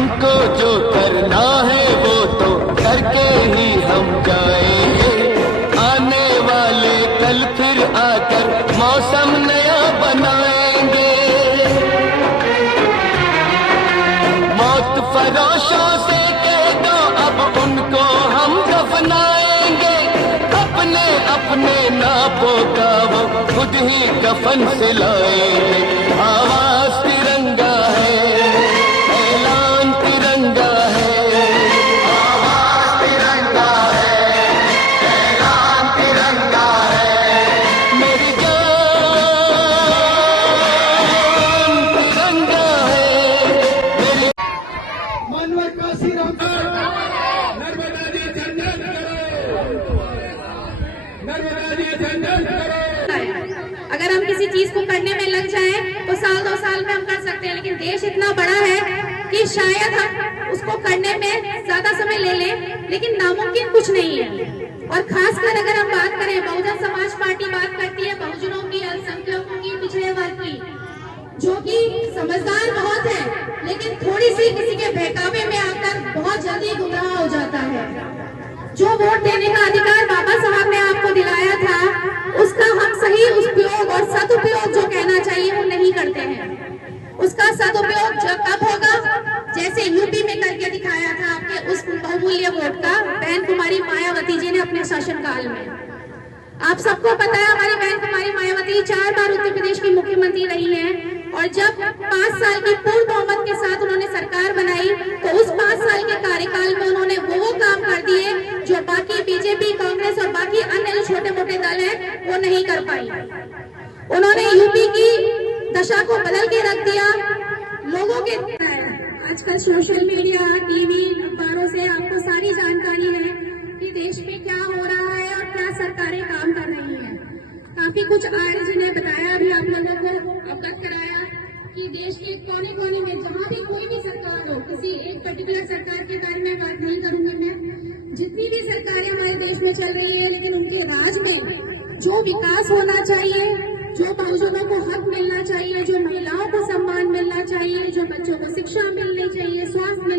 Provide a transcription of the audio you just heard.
हमको जो करना है वो तो करके ही हम जाएंगे। आने वाले कल फिर आकर मौसम नया बनाएंगे। मौत फरोशों से कह दो अब उनको हम दफनाएंगे। अपने अपने नापों का वो खुद ही कफन से लाएंगे। आवाज तिरंगा है, ऐलान तिरंगा है। आवाज तिरंगा है, ऐलान तिरंगा है। मेरी जान तिरंगा है, मेरी मानव काशी राम नर्मदा जी झंझट करो, नर्मदा जी झंझट करो। अगर हम किसी चीज को करने में लग जाएं तो साल 2 साल में हम कर सकते हैं, लेकिन देश इतना बड़ा है कि शायद हम उसको करने में ज्यादा समय ले लें, लेकिन नामुमकिन कुछ नहीं है। और खासकर अगर हम बात करें, बहुजन समाज पार्टी बात करती है बहुजनों की, अल्पसंख्यकों की, पिछड़े वर्ग की, जो कि समझदार बहुत है, लेकिन थोड़ी सी किसी के बहकावे में आकर बहुत जल्दी गुमराह हो जाता है। जो वोट देने का अधिकार बाबा साहब ने आपको दिलाया था, उसका हम सही उपयोग और सदुपयोग जो कहना चाहिए वो नहीं करते हैं। उसका सदुपयोग कब होगा? जैसे यूपी में करके दिखाया था आपके उस बहुमूल्य वोट का बहन कुमारी मायावती जी ने अपने शासनकाल में। आप सबको पता है हमारी बहन कुमारी मायावती 4 बार उत्तर प्रदेश की मुख्यमंत्री रही हैं, और जब 5 साल की पूर्ण बहुमत के साथ उन्होंने सरकार बनाई तो उस 5 साल के कार्यकाल में उन्होंने वो काम कर दिए जो बाकी बीजेपी, कांग्रेस और बाकी अन्य जो छोटे मोटे दल हैं वो नहीं कर पाई। उन्होंने यूपी की दशा को बदल के रख दिया। लोगों के आजकल सोशल मीडिया, टीवी, अखबारों से आपको सारी जानकारी है कि देश में क्या हो रहा है और क्या सरकारें काम कर रही हैं। काफी कुछ आर्य ने बताया, अभी आप लोगों को अवगत कराया कि देश के कोने कोने में जहाँ भी कोई भी सरकार हो, किसी एक पर्टिकुलर सरकार के बारे में बात नहीं करूंगी मैं, जितनी भी सरकारें हमारे देश में चल रही है, लेकिन उनके राज में जो विकास होना चाहिए, जो बहुजनों को हक मिलना चाहिए, जो महिलाओं को सम्मान मिलना चाहिए, जो बच्चों को शिक्षा मिलनी चाहिए, स्वास्थ्य मिलना